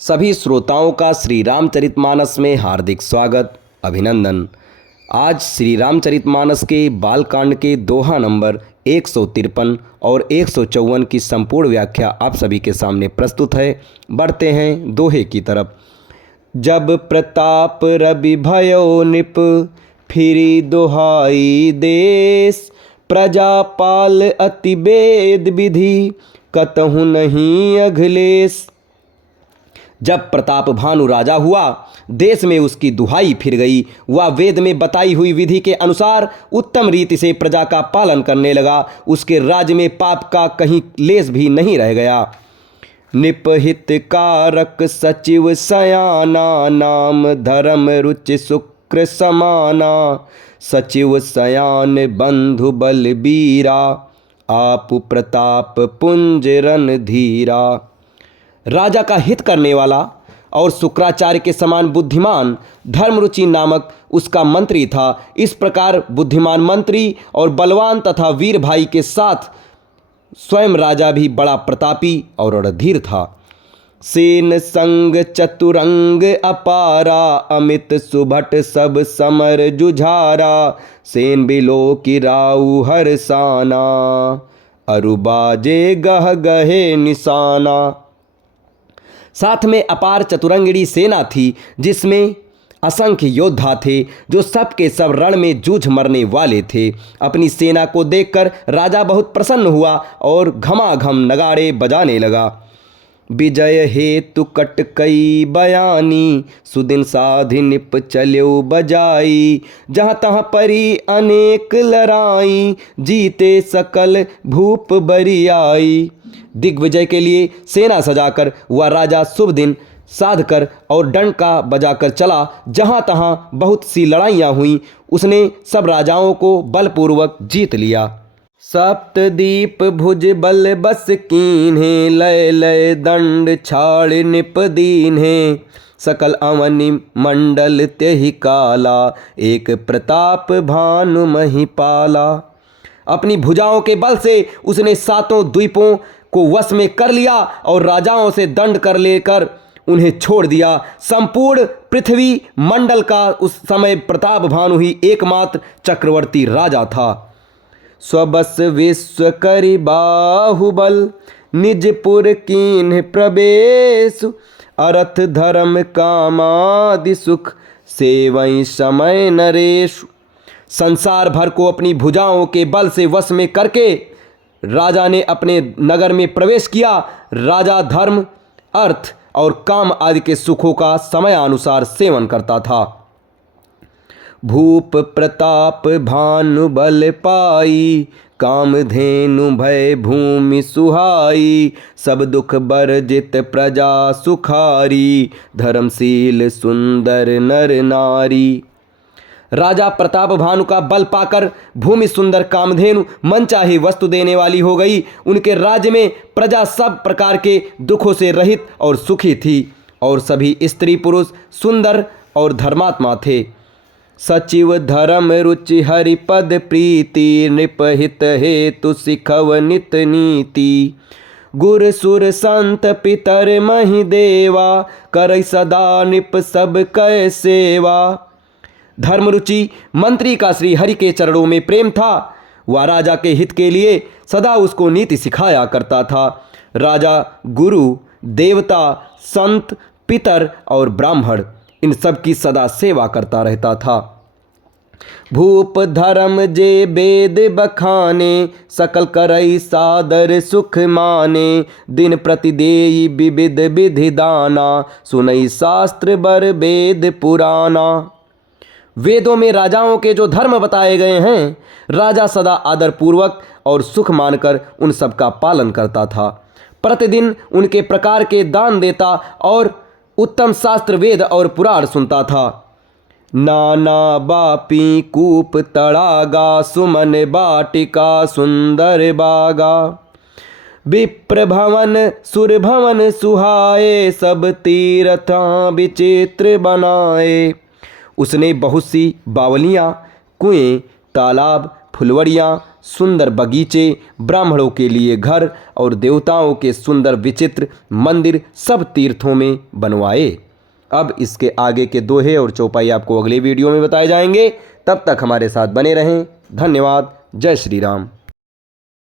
सभी श्रोताओं का श्री रामचरितमानस में हार्दिक स्वागत अभिनंदन। आज श्री रामचरितमानस के बालकांड के दोहा नंबर 153 और 154 की संपूर्ण व्याख्या आप सभी के सामने प्रस्तुत है। बढ़ते हैं दोहे की तरफ। जब प्रताप रवि भयो निप, फिरी दोहाई देश, प्रजापाल अति वेद विधि, कतहु नहीं अघलेश। जब प्रताप भानु राजा हुआ, देश में उसकी दुहाई फिर गई। वह वेद में बताई हुई विधि के अनुसार उत्तम रीति से प्रजा का पालन करने लगा। उसके राज्य में पाप का कहीं लेस भी नहीं रह गया। निपहित कारक सचिव सयाना, नाम धर्म रुचि शुक्र समाना। सचिव सयान बंधु बलबीरा, आप प्रताप पुंज रन धीरा। राजा का हित करने वाला और शुक्राचार्य के समान बुद्धिमान धर्मरुचि नामक उसका मंत्री था। इस प्रकार बुद्धिमान मंत्री और बलवान तथा वीर भाई के साथ स्वयं राजा भी बड़ा प्रतापी और रणधीर था। सेन संग चतुरंग अपारा, अमित सुभट सब समर जुझारा। सेन बिलो की राउ हरसाना, अरुबाजे गह गहे निशाना। साथ में अपार चतुरंगिणी सेना थी, जिसमें असंख्य योद्धा थे जो सब के सब रण में जूझ मरने वाले थे। अपनी सेना को देखकर राजा बहुत प्रसन्न हुआ और घमाघम नगाड़े बजाने लगा। विजय हेतु कटकई बयानी, सुदिन साधि निप चल्यो बजाई। जहाँ तहाँ परी अनेक लड़ाई, जीते सकल भूप बरियाई। दिग्विजय के लिए सेना सजाकर वह राजा शुभ दिन साध कर और डंका बजाकर चला। जहाँ तहाँ बहुत सी लड़ाइयाँ हुईं, उसने सब राजाओं को बलपूर्वक जीत लिया। सप्तदीप भुज बल बस कीन्हे, लय लय दंड छाड़ निप दीन्हे। सकल अवनि मंडल त्यहि काला, एक प्रताप भानु महिपाला। अपनी भुजाओं के बल से उसने सातों द्वीपों को वश में कर लिया और राजाओं से दंड कर लेकर उन्हें छोड़ दिया। संपूर्ण पृथ्वी मंडल का उस समय प्रताप भानु ही एकमात्र चक्रवर्ती राजा था। स्वबस विश्व करि बाहुबल, निजपुर कीन्ह प्रवेश। अरथ धर्म कामादि सुख, सेवई समय नरेश। संसार भर को अपनी भुजाओं के बल से वश में करके राजा ने अपने नगर में प्रवेश किया। राजा धर्म, अर्थ और काम आदि के सुखों का समयानुसार सेवन करता था। भूप प्रताप भानु बल पाई, कामधेनु भय भूमि सुहाई। सब दुख बरजित प्रजा सुखारी, धर्मशील सुंदर नर नारी। राजा प्रताप भानु का बल पाकर भूमि सुंदर कामधेनु मनचाही वस्तु देने वाली हो गई। उनके राज्य में प्रजा सब प्रकार के दुखों से रहित और सुखी थी और सभी स्त्री पुरुष सुंदर और धर्मात्मा थे। सचिव धर्म रुचि हरिपद प्रीति, नृपहित हेतु सिखव नित नीति। गुर सुर संत पितर महि देवा, करई सदा नृप सब कै सेवा। धर्मरुचि मंत्री का श्री हरि के चरणों में प्रेम था। वह राजा के हित के लिए सदा उसको नीति सिखाया करता था। राजा गुरु, देवता, संत, पितर और ब्राह्मण इन सब की सदा सेवा करता रहता था। भूप धर्म जे वेद बखाने, सकल करई सादर सुख माने। दिन प्रति देई विविध विधि दाना, सुनई शास्त्र बर वेद पुराना। वेदों में राजाओं के जो धर्म बताए गए हैं, राजा सदा आदर पूर्वक और सुख मानकर उन सब का पालन करता था। प्रतिदिन उनके प्रकार के दान देता और उत्तम शास्त्र वेद और पुराण सुनता था। नाना बापी कूप तड़ागा, सुमन बाटिका सुंदर बागा। विप्र भवन सुर भवन सुहाए, सब तीरथा विचित्र बनाए। उसने बहुत सी बावलियाँ, कुएं, तालाब, फुलवड़ियाँ, सुंदर बगीचे, ब्राह्मणों के लिए घर और देवताओं के सुंदर विचित्र मंदिर सब तीर्थों में बनवाए। अब इसके आगे के दोहे और चौपाई आपको अगले वीडियो में बताए जाएंगे। तब तक हमारे साथ बने रहें। धन्यवाद। जय श्री राम।